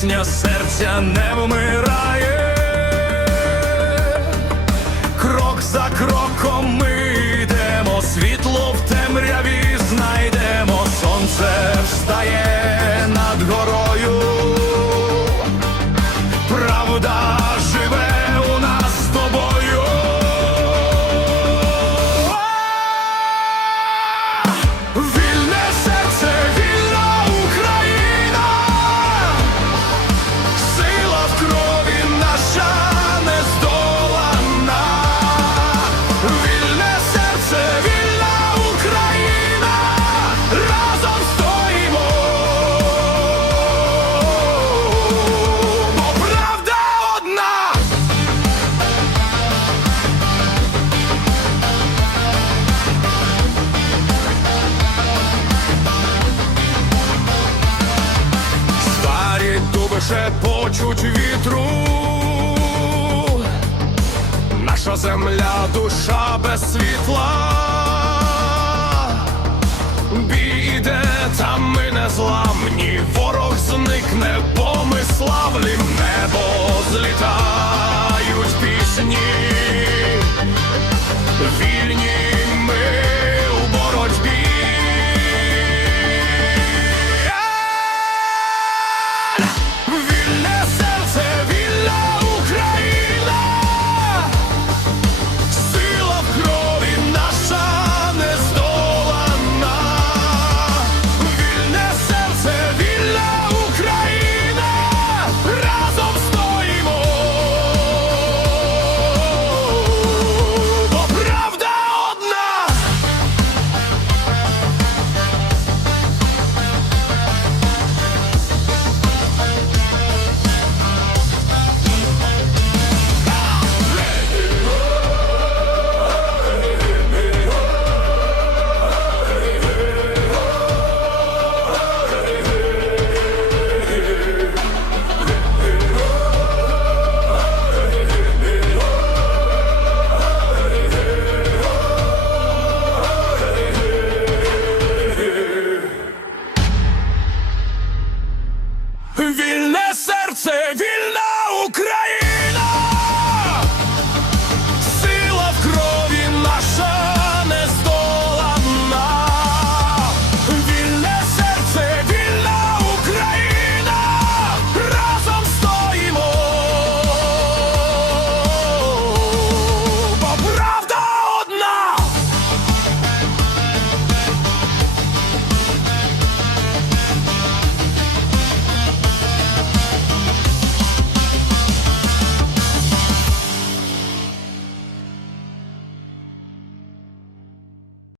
пісня серця не вмирає. шепочуть вітру, наша земля, душа без світла, бій там ми не зламні, ворог зникне, бо ми славлі небо злітають пісні. Вільне серце, вільна.